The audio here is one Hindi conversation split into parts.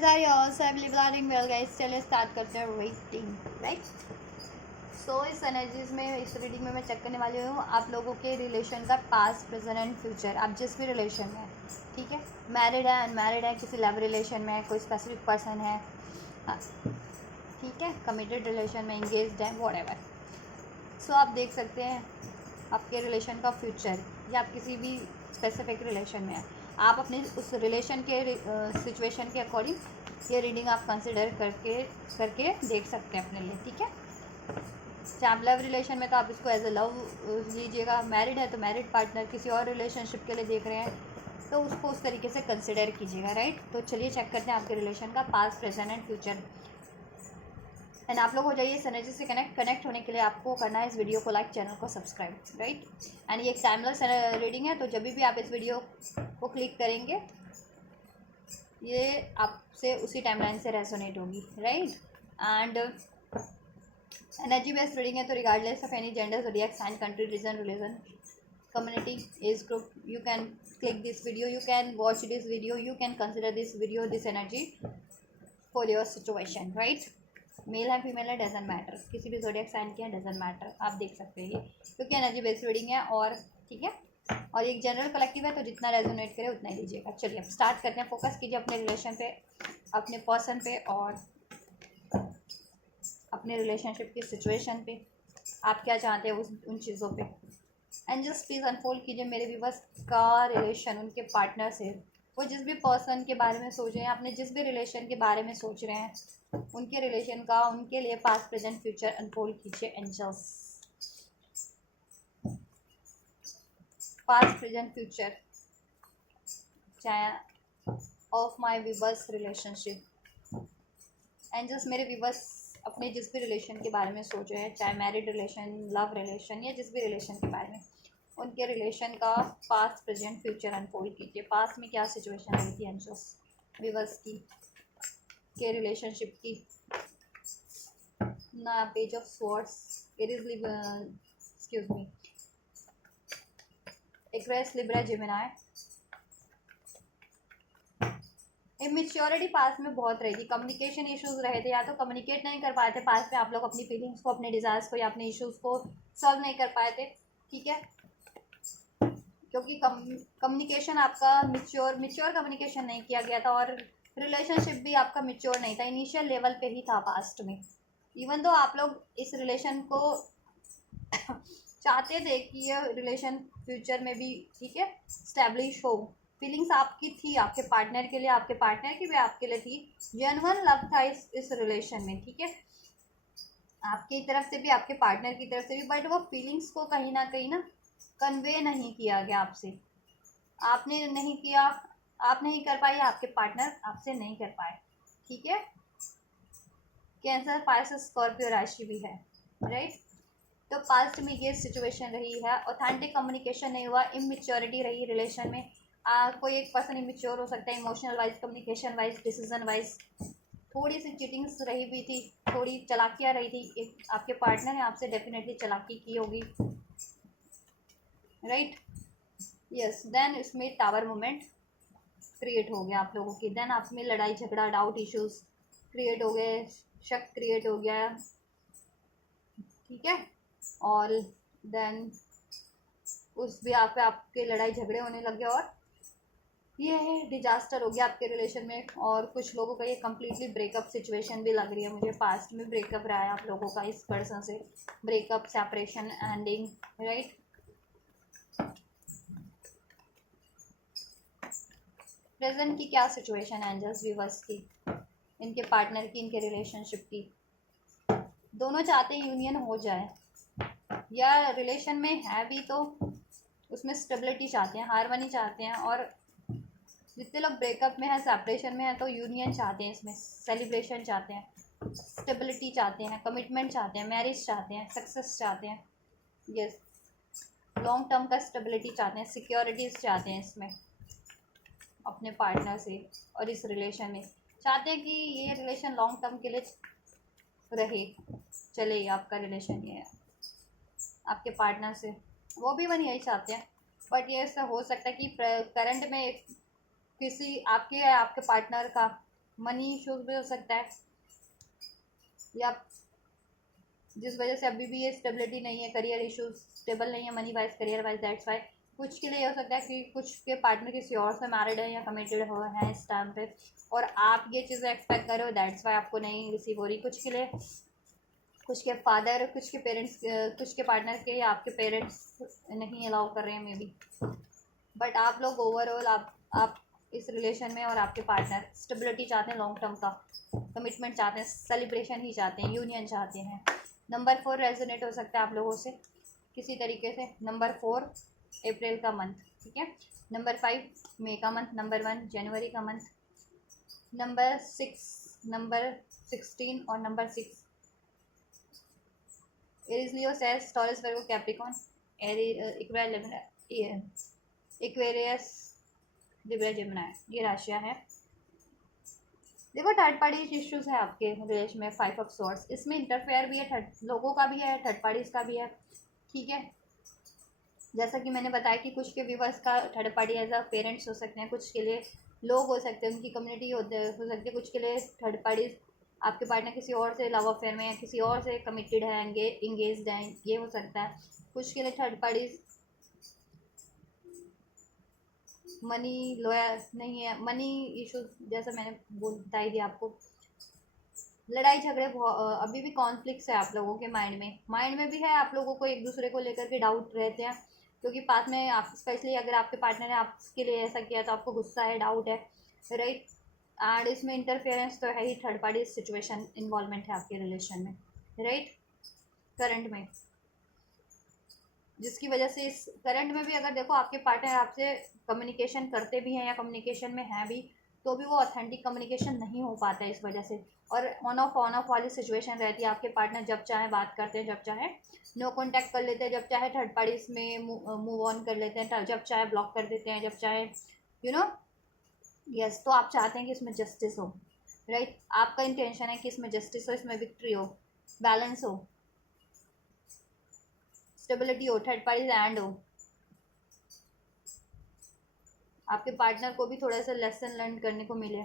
guys are yours. So I'm living well guys. चलिए स्टार्ट करते हैं रीडिंग राइट. सो इस एनर्जीज में इस रीडिंग में मैं चेक करने वाली हूँ आप लोगों के रिलेशन का पास्ट प्रेजेंट एंड फ्यूचर. आप जिस भी रिलेशन में है, ठीक है, मैरिड है अनमैरिड है, किसी लव रिलेशन में है, कोई स्पेसिफिक पर्सन है, ठीक है, कमिटेड रिलेशन में, इंगेज्ड है, व्हाटएवर. सो आप देख सकते हैं आपके रिलेशन का फ्यूचर या आप किसी भी स्पेसिफिक रिलेशन में है. आप अपने उस रिलेशन के सिचुएशन के अकॉर्डिंग ये रीडिंग आप कंसिडर करके देख सकते हैं अपने लिए, ठीक है. चाहे आप लव रिलेशन में तो आप इसको एज अ लव लीजिएगा. मैरिड है तो मैरिड पार्टनर किसी और रिलेशनशिप के लिए देख रहे हैं तो उसको उस तरीके से कंसिडर कीजिएगा, राइट. तो चलिए चेक करते हैं आपके रिलेशन का past present and future. And आप लोग हो जाइए इस एनर्जी से कनेक्ट होने के लिए आपको करना है इस वीडियो को लाइक, चैनल को सब्सक्राइब, राइट. एंड ये एक टाइमलेस रीडिंग है तो जब भी आप इस वीडियो को क्लिक करेंगे ये आपसे उसी टाइमलाइन से रेजोनेट होगी, right. And energy based reading है तो regardless of any gender, zodiac sign, country, region, religion, community, age group, you can click this video, you can watch this video, you can consider this video, this energy for your situation, right. Male है फीमेल है डजेंट मैटर, किसी भी ज़ोडिएक साइन के हैं डजेंट मैटर. आप देख सकते हैं ये क्योंकि एनर्जी बेस्ड रीडिंग है और ठीक है, और एक जनरल कलेक्टिव है तो जितना रेजोनेट करे उतना ही लीजिएगा. चलिए अब स्टार्ट करते हैं. फोकस कीजिए अपने रिलेशन पे, अपने पर्सन पे और अपने रिलेशनशिप की सिचुएशन पे. आप क्या चाहते हैं उन चीज़ों पे. एंड जस्ट प्लीज़ अनफोल्ड कीजिए मेरे व्यूअर्स का रिलेशन उनके पार्टनर से. वो जिस भी पर्सन के बारे में सोच रहे हैं, अपने जिस भी रिलेशन के बारे में सोच रहे हैं, उनके रिलेशन का उनके लिए पास्ट प्रेजेंट फ्यूचर अनफोल्ड कीजिए. एंजल्स, पास्ट प्रेजेंट फ्यूचर चाहे of my viewers relationship. Angels मेरे व्यूअर्स अपने जिस भी रिलेशन के बारे में सोच रहे हैं, चाहे मैरिड रिलेशन, लव रिलेशन या जिस भी रिलेशन के बारे में, उनके रिलेशन का पास्ट प्रेजेंट फ्यूचर अनफोल्ड कीजिए. पास्ट में क्या सिचुएशन रही थी एंजल्स व्यूअर्स की के रिलेशनशिप की. ना page of swords, excuse me, Aquarius, Libra, Gemini. Immaturity past में बहुत रही थी. कम्युनिकेशन इश्यूज रहे थे, या तो कम्युनिकेट नहीं कर पाए थे पास्ट में आप लोग अपनी फीलिंग्स को, अपने डिज़ायर्स को या अपने इश्यूज को सॉल्व नहीं कर पाए थे, ठीक है, क्योंकि कम्युनिकेशन आपका मिच्योर कम्युनिकेशन नहीं किया गया था और रिलेशनशिप भी आपका मिच्योर नहीं था, इनिशियल लेवल पे ही था पास्ट में. इवन तो आप लोग इस रिलेशन को चाहते थे कि ये रिलेशन फ्यूचर में भी ठीक है स्टैब्लिश हो. फीलिंग्स आपकी थी आपके पार्टनर के लिए, आपके पार्टनर की भी आपके लिए थी. जेन्युइन लव था इस रिलेशन में, ठीक है, आपकी तरफ से भी आपके पार्टनर की तरफ से भी. बट वो फीलिंग्स को कहीं ना कन्वे नहीं किया गया आपसे. आपने नहीं किया, आप नहीं कर पाए, आपके पार्टनर आपसे नहीं कर पाए, ठीक है. कैंसर, पाइसेस, स्कॉर्पियो राशि भी है, राइट. तो पास्ट में ये सिचुएशन रही है. ऑथेंटिक कम्युनिकेशन नहीं हुआ, इमेच्योरिटी रही रिलेशन में. कोई एक पर्सन इमेच्योर हो सकता है emotional wise, communication wise, decision wise. थोड़ी सी चीटिंग्स रही हुई थी, थोड़ी चालाकियाँ रही थी. एक आपके पार्टनर ने आपसे डेफिनेटली चालाकी की होगी, राइट. यस, देन इसमें टावर मोमेंट क्रिएट हो गया आप लोगों की. देन आप में लड़ाई झगड़ा, डाउट इश्यूज क्रिएट हो गए, शक क्रिएट हो गया, ठीक है. और देन उस भी आप पे आपके लड़ाई झगड़े होने लगे और ये है डिजास्टर हो गया आपके रिलेशन में. और कुछ लोगों का ये कम्प्लीटली ब्रेकअप सिचुएशन भी लग रही है मुझे. पास्ट में ब्रेकअप रहा है आप लोगों का इस पर्सन से, breakup, separation, ending, right. Present की क्या सिचुएशन है एंजल्स व्यूअर्स की, इनके पार्टनर की, इनके रिलेशनशिप की. दोनों चाहते हैं यूनियन हो जाए, या रिलेशन में है भी तो उसमें स्टेबिलिटी चाहते हैं, हार्मनी चाहते हैं. और जितने लोग ब्रेकअप में है, सेपरेशन में है, तो यूनियन चाहते हैं, इसमें सेलिब्रेशन चाहते हैं, स्टेबिलिटी चाहते हैं, कमिटमेंट चाहते हैं, मैरिज चाहते हैं, सक्सेस चाहते हैं, यस, लॉन्ग टर्म का स्टेबिलिटी चाहते हैं, सिक्योरिटीज़ चाहते हैं इसमें अपने पार्टनर से. और इस रिलेशन में चाहते हैं कि ये रिलेशन लॉन्ग टर्म के लिए रहे, चले. आपका रिलेशन ये है आपके पार्टनर से, वो भी वन यही चाहते हैं. बट ये ऐसा हो सकता है कि करंट में किसी आपके या आपके पार्टनर का मनी इश्यूज भी हो सकता है, या जिस वजह से अभी भी ये स्टेबिलिटी नहीं है, करियर इश्यूज, स्टेबल नहीं है money wise, career wise, that's why. कुछ के लिए ये हो सकता है कि कुछ के पार्टनर किसी और से मैरिड है या कमिटेड हो है इस टाइम पे, और आप ये चीज़ें एक्सपेक्ट कर रहे हो, दैट्स वाई आपको नहीं रिसीव हो रही। कुछ के लिए कुछ के फादर, कुछ के पेरेंट्स, कुछ के पार्टनर के या आपके पेरेंट्स नहीं अलाउ कर रहे हैं मे बी, बट आप लोग ओवरऑल आप इस रिलेशन में और आपके पार्टनर स्टेबिलिटी चाहते हैं, लॉन्ग टर्म का कमिटमेंट चाहते हैं, सेलिब्रेशन ही चाहते हैं, यूनियन चाहते हैं। नंबर 4 रेजोनेट हो सकता है आप लोगों से किसी तरीके से। नंबर 4 अप्रैल का मंथ, ठीक है। नंबर 5 मई का मंथ। नंबर 1 जनवरी का मंथ। नंबर 6, नंबर 16 और नंबर 6 एरीज, लियो, सेज, टॉरस, वर्गो, कैप्रिकॉर्न, एक्वेरियस, लिब्रा, जेमिनी, ये राशियाँ हैं। देखो थर्ड पार्टी इश्यूज है आपके रिलेशन में, 5 ऑफ सॉर्ड्स, इसमें इंटरफेयर भी है, थर्ड लोगों का भी है, थर्ड पार्टीज का भी है, ठीक है। जैसा कि मैंने बताया कि कुछ के व्यूवर्स का third party as a parents हो सकते हैं, कुछ के लिए लोग हो सकते हैं, उनकी कम्युनिटी हो सकती है, कुछ के लिए थर्ड पार्टीज आपके पार्टनर किसी और से लव अफेयर में या किसी और से कमिटेड है, इंगेज्ड है, ये हो सकता है। कुछ के लिए थर्ड पार्टीज मनी लॉयर नहीं है, मनी इश्यूज जैसा मैंने बता ही दिया आपको। लड़ाई झगड़े अभी भी कॉन्फ्लिक्ट्स है आप लोगों के माइंड में भी है, आप लोगों को एक दूसरे को लेकर के डाउट रहते हैं, क्योंकि पास में आप स्पेशली अगर आपके पार्टनर ने आपके लिए ऐसा किया तो आपको गुस्सा है, डाउट है, राइट। एंड इसमें इंटरफेरेंस तो है ही, थर्ड पार्टी सिचुएशन इन्वॉल्वमेंट है आपके रिलेशन में, राइट, करंट में, जिसकी वजह से इस करंट में भी अगर देखो आपके पार्टनर आपसे कम्युनिकेशन करते भी हैं या कम्युनिकेशन में हैं भी, तो भी वो ऑथेंटिक कम्युनिकेशन नहीं हो पाता है इस वजह से, और ऑन ऑफ वाली सिचुएशन रहती है। आपके पार्टनर जब चाहे बात करते हैं, जब चाहे नो कॉन्टैक्ट कर लेते हैं, जब चाहे थर्ड पार्टीज में मूव ऑन कर लेते हैं, जब चाहे ब्लॉक कर देते हैं, जब चाहे यू नो यस। तो आप चाहते हैं कि इसमें जस्टिस हो, राइट, आपका इंटेंशन है कि इसमें जस्टिस हो, इसमें विक्ट्री हो, बैलेंस हो, स्टेबिलिटी हो, थर्ड पार्टीज एंड हो, आपके पार्टनर को भी थोड़ा सा लेसन लर्न करने को मिले।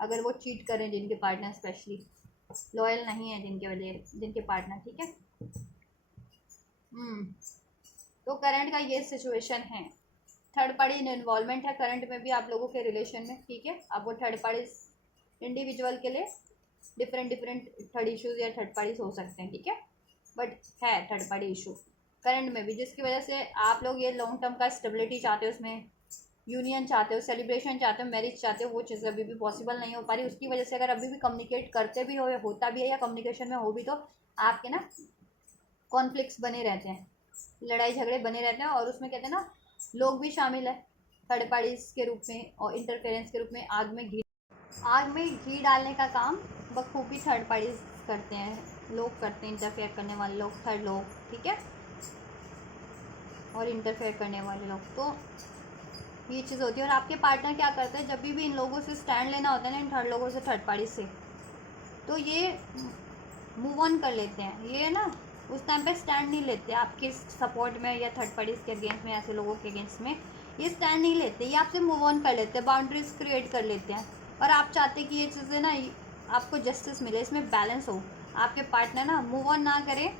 अगर वो चीट करें, जिनके पार्टनर स्पेशली लॉयल नहीं है, जिनके पार्टनर, ठीक है। तो करंट का ये सिचुएशन है, थर्ड पार्टी इन्वॉल्वमेंट है करंट में भी आप लोगों के रिलेशन में, ठीक है। अब वो थर्ड पार्टी इंडिविजुअल के लिए डिफरेंट थर्ड इशूज़ या थर्ड पार्टीज हो सकते हैं, ठीक है, बट है थर्ड पार्टी इशू करंट में भी, जिसकी वजह से आप लोग ये लॉन्ग टर्म का स्टेबिलिटी चाहते हो, उसमें यूनियन चाहते हो, सेलिब्रेशन चाहते हो, मैरिज चाहते हो, वो चीज़ अभी भी पॉसिबल नहीं हो पा रही। उसकी वजह से अगर अभी भी कम्युनिकेट करते भी हो या होता भी है या कम्युनिकेशन में हो भी, तो आपके ना कॉन्फ्लिक्ट्स बने रहते हैं, लड़ाई झगड़े बने रहते हैं, और उसमें कहते हैं ना लोग भी शामिल है थर्ड पार्टीज के रूप में और इंटरफेरेंस के रूप में। आग में घी डालने का काम बखूबी थर्ड पार्टीज करते हैं, लोग करते हैं, इंटरफेयर करने वाले लोग, थर्ड लोग, ठीक है, और इंटरफेयर करने वाले लोग, तो ये चीज़ होती है। और आपके पार्टनर क्या करते हैं, जब भी इन लोगों से स्टैंड लेना होता है ना, इन थर्ड लोगों से, थर्ड पार्टी से, तो ये मूव ऑन कर लेते हैं, ये ना उस टाइम पे स्टैंड नहीं लेते आपके सपोर्ट में या थर्ड पार्टीज के अगेंस्ट में, ऐसे लोगों के अगेंस्ट में ये स्टैंड नहीं लेते, ये आपसे मूव ऑन कर लेते हैं, बाउंड्रीज क्रिएट कर लेते हैं। और आप चाहते हैं कि ये चीज़ें ना आपको जस्टिस मिले, इसमें बैलेंस हो, आपके पार्टनर ना मूव ऑन ना करें,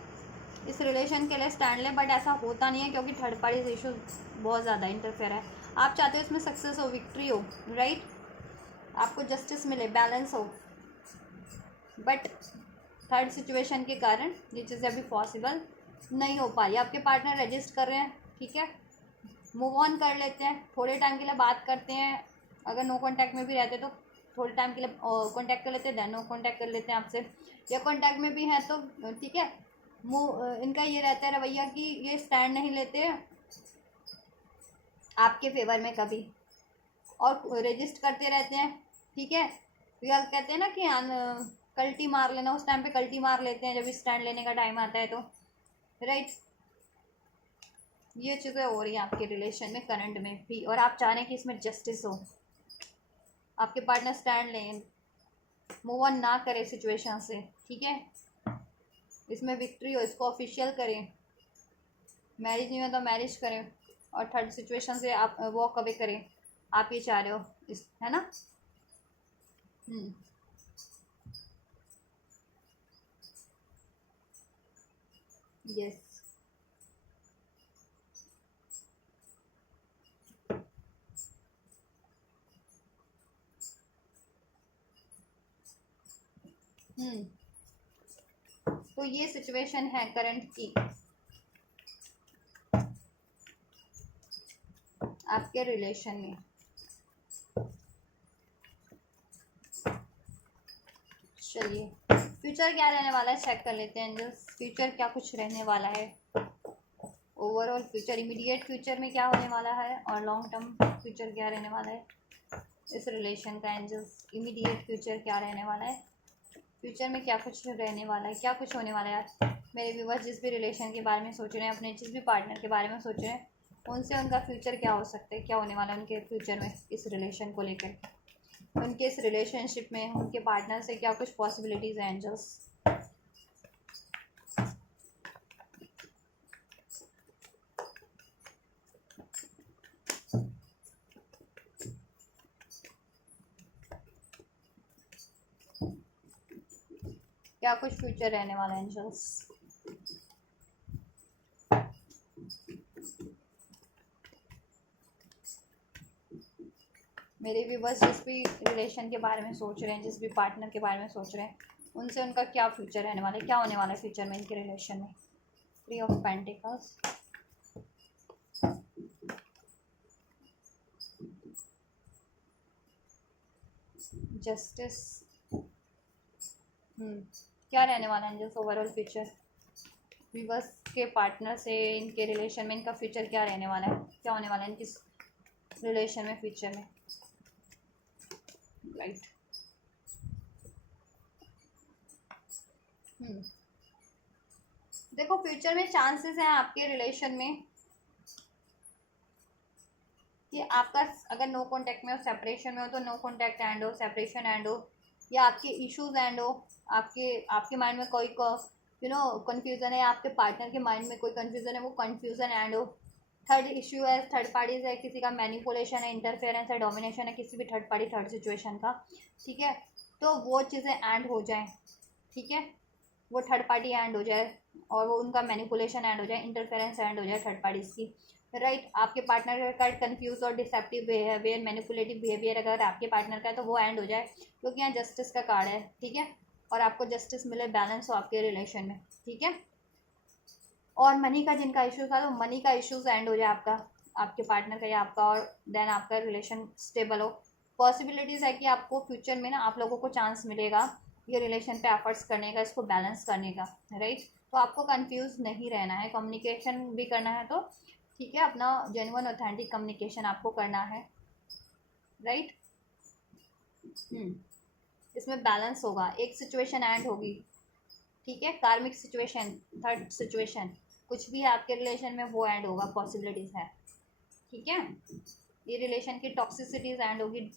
इस रिलेशन के लिए स्टैंड लें, बट ऐसा होता नहीं है क्योंकि थर्ड पार्टीज इशू बहुत ज़्यादा इंटरफेयर है। आप चाहते हो इसमें सक्सेस हो, विक्ट्री हो, राइट, आपको जस्टिस मिले, बैलेंस हो, बट थर्ड सिचुएशन के कारण ये चीज़ें अभी पॉसिबल नहीं हो पा रही। आपके पार्टनर रजिस्ट कर रहे हैं, ठीक है, मूव ऑन कर लेते हैं, थोड़े टाइम के लिए बात करते हैं, अगर नो कॉन्टैक्ट में भी रहते तो थोड़े टाइम के लिए कॉन्टैक्ट कर लेते हैं, देन नो कॉन्टैक्ट कर लेते हैं आपसे, या कॉन्टैक्ट में भी हैं तो ठीक है। इनका ये रहता है रवैया कि ये स्टैंड नहीं लेते आपके फेवर में कभी, और रजिस्ट करते रहते हैं, ठीक है। या कहते हैं ना कि कल्टी मार लेना, उस टाइम पे कल्टी मार लेते हैं जब स्टैंड लेने का टाइम आता है तो, राइट। ये चीज़ें हो रही हैं आपके रिलेशन में करंट में भी, और आप चाह रहे हैं कि इसमें जस्टिस हो, आपके पार्टनर स्टैंड लें, मूव ऑन ना करें सिचुएशन से, ठीक है, इसमें विक्ट्री हो, इसको ऑफिशियल करें, मैरिज नहीं हो तो मैरिज करें, और थर्ड सिचुएशन से आप वॉक अवे करें, आप ये चाह रहे हो, इस है ना। हम्म। यस। हम्म। तो ये सिचुएशन है करंट की आपके रिलेशन में। चलिए फ्यूचर क्या रहने वाला है चेक कर लेते हैं एंजल्स। फ्यूचर क्या कुछ रहने वाला है, ओवरऑल फ्यूचर, इमीडिएट फ्यूचर में क्या होने वाला है और लॉन्ग टर्म फ्यूचर क्या रहने वाला है इस रिलेशन का। एंजल्स इमीडिएट फ्यूचर क्या रहने वाला है, फ्यूचर में क्या कुछ रहने वाला है, क्या कुछ होने वाला है यार। मेरे व्यूअर्स जिस भी रिलेशन के बारे में सोच रहे हैं, अपने जिस भी पार्टनर के बारे में सोच रहे हैं, उनसे उनका फ्यूचर क्या हो सकता है, क्या होने वाला है उनके फ्यूचर में इस रिलेशन को लेकर, उनके इस रिलेशनशिप में उनके पार्टनर से क्या कुछ पॉसिबिलिटीज़ हैं एंजल्स। क्या कुछ फ्यूचर रहने वाला है एंजल्स। मेरे व्यूवर्स जिस भी रिलेशन के बारे में सोच रहे हैं, जिस भी पार्टनर के बारे में सोच रहे हैं, उनसे उनका क्या फ्यूचर रहने वाला है, क्या होने वाला है फ्यूचर में इनके रिलेशन में। 3 ऑफ पेंटिकल्स, जस्टिस। क्या रहने वाला है एंजल्स ओवरऑल फ्यूचर, व्यूवर्स के पार्टनर से इनके रिलेशन में इनका फ्यूचर क्या रहने वाला है, क्या होने वाला है इनकी रिलेशन में फ्यूचर में। राइट। देखो फ्यूचर में चांसेस हैं आपके रिलेशन में कि आपका अगर नो कांटेक्ट में हो, सेपरेशन में हो, तो नो कांटेक्ट एंड हो, सेपरेशन एंड हो, या आपके इश्यूज एंड हो, आपके आपके माइंड में कोई कन्फ्यूज़न है, आपके पार्टनर के माइंड में कोई कन्फ्यूज़न है, वो कन्फ्यूज़न एंड हो। थर्ड इश्यू है, थर्ड पार्टीज है, किसी का मैनिपुलेशन है, इंटरफेरेंस है, डोमिनेशन है, किसी भी थर्ड पार्टी थर्ड सिचुएशन का। ठीक है, तो वो चीज़ें एंड हो जाएं। ठीक है, वो थर्ड पार्टी एंड हो जाए और वो उनका मैनिपुलेशन एंड हो जाए, इंटरफेरेंस एंड हो जाए थर्ड पार्टीज की। राइट। आपके पार्टनर का कंफ्यूज और डिसेप्टिव बिहेवियर, मैनिपुलेटिव बिहेवियर अगर आपके पार्टनर का है तो वो एंड हो जाए, क्योंकि यहाँ जस्टिस का कार्ड है। ठीक है, और आपको जस्टिस मिले, बैलेंस हो आपके रिलेशन में। ठीक है, और मनी का जिनका इशू था, तो मनी का इशूज एंड हो जाए आपका, आपके पार्टनर का या आपका, और देन आपका रिलेशन स्टेबल हो। पॉसिबिलिटीज़ है कि आपको फ्यूचर में ना आप लोगों को चांस मिलेगा ये रिलेशन पे एफर्ट्स करने का, इसको बैलेंस करने का। राइट। तो आपको कंफ्यूज नहीं रहना है, कम्युनिकेशन भी करना है तो ठीक है, अपना जेन्युइन ऑथेंटिक कम्युनिकेशन आपको करना है। राइट। इसमें बैलेंस होगा, एक सिचुएशन एंड होगी। ठीक है, कार्मिक सिचुएशन, थर्ड सिचुएशन, कुछ भी है आपके रिलेशन में वो एंड होगा, पॉसिबिलिटीज़ है। ठीक है, ये रिलेशन की टॉक्सिसिटीज एंड होगी,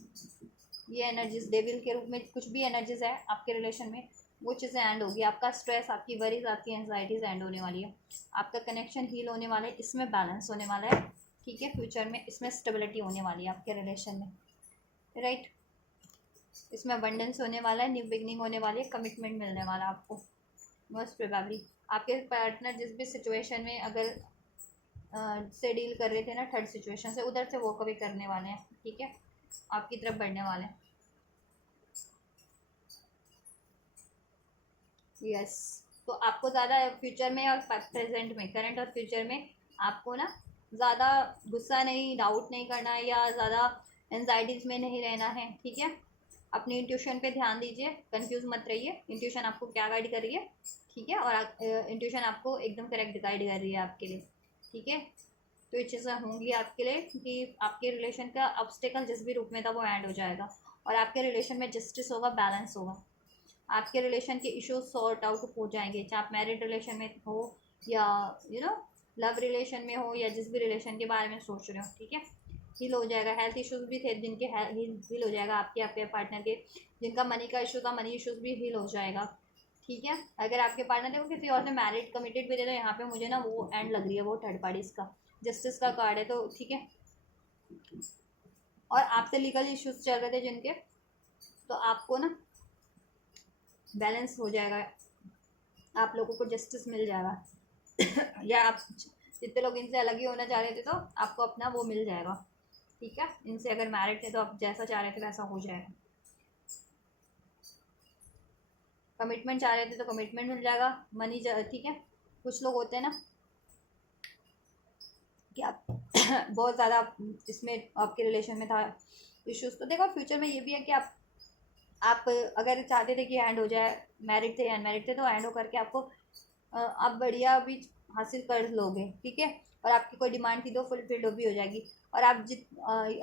ये एनर्जीज डेविल के रूप में कुछ भी एनर्जीज है आपके रिलेशन में, वो चीज़ें एंड होगी। आपका स्ट्रेस, आपकी वरीज, आपकी एंजाइटीज एंड होने वाली है, आपका कनेक्शन हील होने वाला है, इसमें बैलेंस होने वाला है। ठीक है, फ्यूचर में इसमें स्टेबिलिटी होने वाली है आपके रिलेशन में। राइट। इसमें अबंडेंस होने वाला है, न्यू बिगनिंग होने वाली है, कमिटमेंट मिलने वाला है आपको मोस्ट प्रोबेबली। आपके पार्टनर जिस भी सिचुएशन में अगर से डील कर रहे थे ना, थर्ड सिचुएशन से, उधर से वॉक अवे करने वाले हैं। ठीक है, आपकी तरफ बढ़ने वाले हैं। यस। तो आपको ज़्यादा फ्यूचर में और प्रेजेंट में, करंट और फ्यूचर में आपको ना ज़्यादा गुस्सा नहीं, डाउट नहीं करना है, या ज़्यादा एनजाइटीज में नहीं रहना है। ठीक है, अपनी इंट्यूशन पे ध्यान दीजिए, कंफ्यूज मत रहिए, इंट्यूशन आपको क्या गाइड कर रही है। ठीक है, और इंट्यूशन आपको एकदम करेक्ट गाइड कर रही है आपके लिए। ठीक है, तो ये चीज़ें होंगी आपके लिए कि आपके रिलेशन का ऑब्स्टेकल जिस भी रूप में था वो एंड हो जाएगा, और आपके रिलेशन में जस्टिस होगा, बैलेंस होगा, आपके रिलेशन के इश्यूज सॉर्ट आउट हो जाएंगे, चाहे आप मैरिड रिलेशन में हो या लव रिलेशन में हो, या जिस भी रिलेशन के बारे में सोच रहे हो। ठीक है, हील हो जाएगा। हेल्थ इश्यूज भी थे जिनके हील हो जाएगा, आपके आपके पार्टनर के जिनका मनी का इशू था, मनी इश्यूज भी हील हो जाएगा। ठीक है, अगर आपके पार्टनर थे वो किसी और से मैरिड कमिटेड भी थे, तो यहाँ पे मुझे ना वो एंड लग रही है, वो थर्ड पार्टीज का जस्टिस का कार्ड है। तो ठीक है, और आपसे लीगल इश्यूज चल रहे थे जिनके, तो आपको ना बैलेंस हो जाएगा, आप लोगों को जस्टिस मिल जाएगा या आप जितने लोग इनसे अलग ही होना चाह रहे थे तो आपको अपना वो मिल जाएगा, ठीक है। इनसे अगर मैरिड थे तो आप जैसा चाह रहे थे वैसा हो जाएगा। कमिटमेंट चाह रहे थे तो कमिटमेंट मिल जाएगा, मनी, ठीक है। कुछ लोग होते हैं ना कि आप बहुत ज़्यादा इसमें आपके रिलेशन में था इश्यूज़, तो देखो फ्यूचर में ये भी है कि आप अगर चाहते थे कि एंड हो जाए, मैरिड थे अनमैरिड थे तो एंड हो करके आपको आप बढ़िया भी हासिल कर लोगे, ठीक है। और आपकी कोई डिमांड थी तो फुलफिल्ड भी हो जाएगी। और आप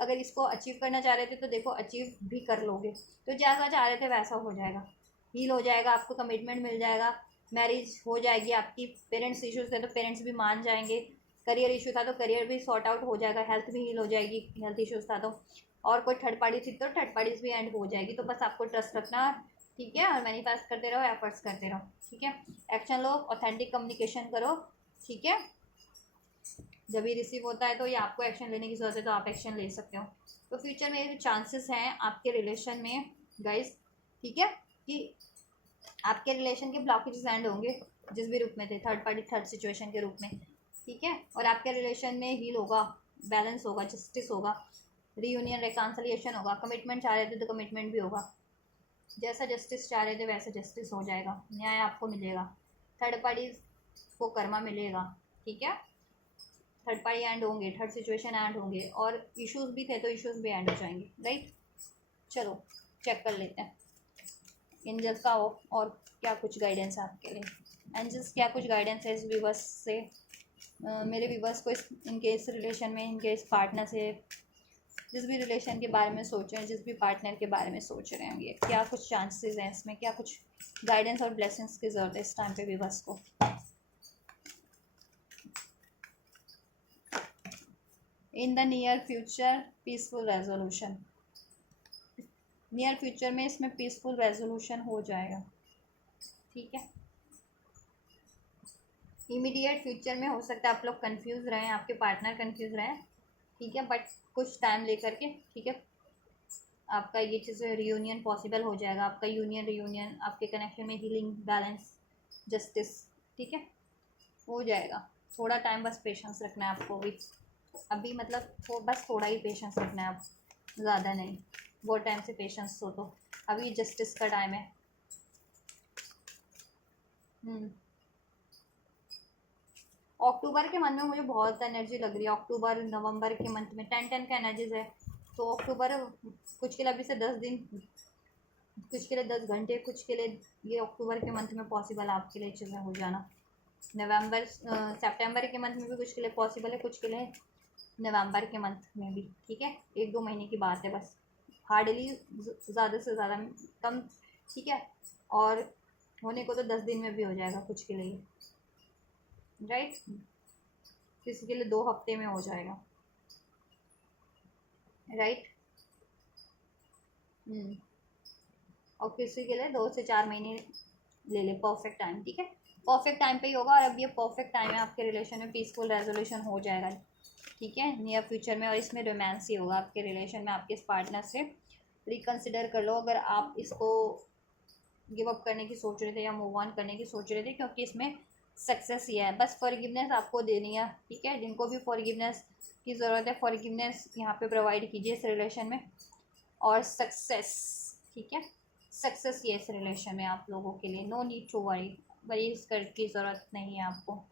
अगर इसको अचीव करना चाह रहे थे तो देखो अचीव भी कर लोगे, तो जैसा चाह रहे थे वैसा हो जाएगा, हील हो जाएगा, आपको कमिटमेंट मिल जाएगा, मैरिज हो जाएगी आपकी। पेरेंट्स इश्यूज थे तो पेरेंट्स भी मान जाएंगे, करियर इशू था तो करियर भी सॉर्ट आउट हो जाएगा, हेल्थ भी हील हो जाएगी, हेल्थ इश्यूज था तो, और कोई थर्ड पार्टी थी तो थर्ड पार्टीज भी एंड हो जाएगी। तो बस आपको ट्रस्ट रखना, ठीक है, और मैनिफेस्ट करते रहो, एफर्ट्स करते रहो, ठीक है। एक्शन लो, ऑथेंटिक कम्युनिकेशन करो, ठीक है। जब भी रिसीव होता है तो ये आपको एक्शन लेने की ज़रूरत है तो आप एक्शन ले सकते हो। तो फ्यूचर में ये चांसेस हैं आपके रिलेशन में गाइस, ठीक है, कि आपके रिलेशन के ब्लॉकेजेस एंड होंगे जिस भी रूप में थे, थर्ड पार्टी थर्ड सिचुएशन के रूप में, ठीक है। और आपके रिलेशन में हील होगा, बैलेंस होगा, जस्टिस होगा, रीयूनियन रिकॉन्सिलिएशन होगा। कमिटमेंट चाह रहे थे तो कमिटमेंट भी होगा, जैसा जस्टिस चाह रहे थे वैसा जस्टिस हो जाएगा, न्याय आपको मिलेगा, थर्ड पार्टी को कर्मा मिलेगा, ठीक है। थर्ड पार्टी एंड होंगे, थर्ड सिचुएशन एंड होंगे, और इश्यूज भी थे तो इश्यूज भी एंड हो जाएंगे, राइट। चलो चेक कर लेते हैं एंजल्स का और क्या कुछ गाइडेंस है आपके लिए। एंजल्स क्या कुछ गाइडेंस है इस विवर्स से, मेरे विवर्स को इनके इस रिलेशन में, इनके इस पार्टनर से, जिस भी रिलेशन के बारे में सोच रहे हैं, जिस भी पार्टनर के बारे में सोच रहे हैं, ये क्या कुछ चांसेस हैं इसमें, क्या कुछ गाइडेंस और ब्लेसिंग्स की ज़रूरत है इस टाइम पे विवर्स को। In the near future peaceful resolution, near future में इसमें पीसफुल रेजोल्यूशन हो जाएगा, ठीक है। इमीडिएट फ्यूचर में हो सकता है आप लोग कंफ्यूज रहें, आपके पार्टनर कंफ्यूज रहें, ठीक है, बट कुछ टाइम लेकर के, ठीक है, आपका ये चीज़ रियूनियन पॉसिबल हो जाएगा, आपका रियूनियन आपके कनेक्शन में हीलिंग, बैलेंस, जस्टिस, ठीक है, हो जाएगा। थोड़ा टाइम बस पेशेंस रखना है आपको भी, अभी मतलब बस थोड़ा ही पेशेंस रखना है, आप ज़्यादा नहीं, बहुत टाइम से पेशेंस हो तो अभी जस्टिस का टाइम है। अक्टूबर के मंथ में मुझे बहुत एनर्जी लग रही है, अक्टूबर नवंबर के मंथ में 10-10 का एनर्जीज है, तो अक्टूबर कुछ के लिए अभी से 10 दिन, कुछ के लिए 10 घंटे, कुछ के लिए ये अक्टूबर के मंथ में पॉसिबल आपके लिए चीज़ें हो जाना। नवंबर सितंबर के मंथ में भी कुछ के लिए पॉसिबल है, कुछ के लिए नवंबर के मंथ में भी, ठीक है, 1-2 महीने की बात है बस, हार्डली ज़्यादा से ज़्यादा कम, ठीक है। और होने को तो 10 दिन में भी हो जाएगा कुछ के लिए, राइट, किसी के लिए 2 हफ्ते में हो जाएगा, राइट। और किसी के लिए 2 से 4 महीने ले ले, परफेक्ट टाइम, ठीक है, परफेक्ट टाइम पे ही होगा। और अब ये परफेक्ट टाइम है आपके रिलेशन में, पीसफुल रेजोल्यूशन हो जाएगा, ठीक है, नियर फ्यूचर में। और इसमें रोमांस ही होगा आपके रिलेशन में, आपके इस पार्टनर से रिकंसिडर कर लो अगर आप इसको गिव अप करने की सोच रहे थे या मूव ऑन करने की सोच रहे थे, क्योंकि इसमें सक्सेस ही है, बस फॉरगिवनेस आपको देनी है, ठीक है। जिनको भी फॉरगिवनेस की ज़रूरत है, फॉरगिवनेस यहाँ पे प्रोवाइड कीजिए इस रिलेशन में, और सक्सेस, ठीक है, सक्सेस ये इस रिलेशन में आप लोगों के लिए, नो नीड टू वरी इस कर की ज़रूरत नहीं है आपको,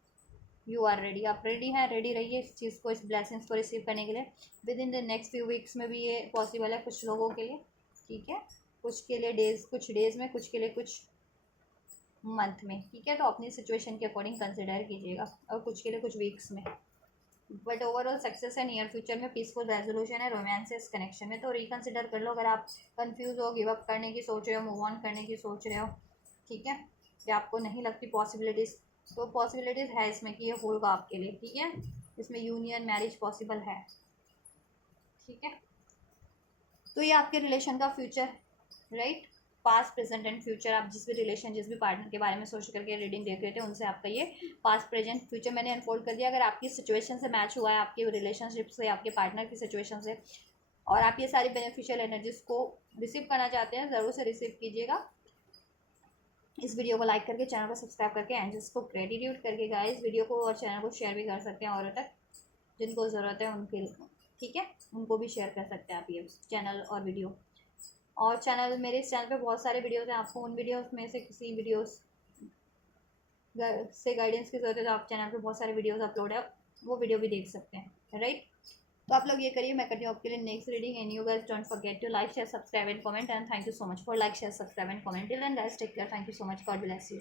यू आर रेडी, आप रेडी हैं, रेडी रहिए इस चीज़ को, इस ब्लेसिंग्स को रिसीव करने के लिए। With in the next few weeks में भी ये पॉसिबल है कुछ लोगों के लिए, ठीक है, कुछ के लिए डेज़, कुछ डेज़ में, कुछ के लिए कुछ मंथ में, ठीक है। तो अपनी सिचुएशन के अकॉर्डिंग कंसिडर कीजिएगा, और कुछ के लिए कुछ वीक्स में, बट ओवरऑल सक्सेस है नियर फ्यूचर में, पीसफुल रेजोल्यूशन है, रोमांस है इस कनेक्शन में। तो रिकंसिडर कर लो अगर आप कंफ्यूज हो, गिव अप करने की सोच रहे हो, मूव ऑन करने की सोच रहे हो, ठीक है, या आपको नहीं लगती पॉसिबिलिटीज़, तो पॉसिबिलिटीज़ है इसमें कि ये होगा आपके लिए, ठीक है, इसमें यूनियन मैरिज पॉसिबल है, ठीक है। तो ये आपके रिलेशन का future, right, past present and future, आप जिस भी रिलेशन, जिस भी पार्टनर के बारे में सोच करके रीडिंग देख रहे थे, उनसे आपका ये पास्ट प्रेजेंट फ्यूचर मैंने अनफोल्ड कर दिया। अगर आपकी सिचुएशन से मैच हुआ है, आपके रिलेशनशिप से, आपके पार्टनर की सिचुएशन से, और आप ये सारी बेनिफिशियल एनर्जीज को रिसीव करना चाहते हैं ज़रूर से रिसीव कीजिएगा। इस वीडियो को लाइक करके, चैनल को सब्सक्राइब करके, एंजल्स को ग्रेटिट्यूड करके गाइस वीडियो को और चैनल को शेयर भी कर सकते हैं औरों तक जिनको ज़रूरत है उनके, ठीक है, उनको भी शेयर कर सकते हैं आप ये चैनल और वीडियो। और चैनल, मेरे इस चैनल पे बहुत सारे वीडियोस हैं, आपको उन वीडियोस में से किसी वीडियोस से गाइडेंस की जरूरत है तो आप चैनल पे बहुत सारे वीडियोस अपलोड है, वो वीडियो भी देख सकते हैं, राइट। तो आप लोग ये करिए, मैं करती हूँ आपके लिए next reading. And you guys don't forget to like, share, subscribe and comment, and thank you so much for like, share, subscribe and comment. Till then guys, take care, thank you so much, God bless you.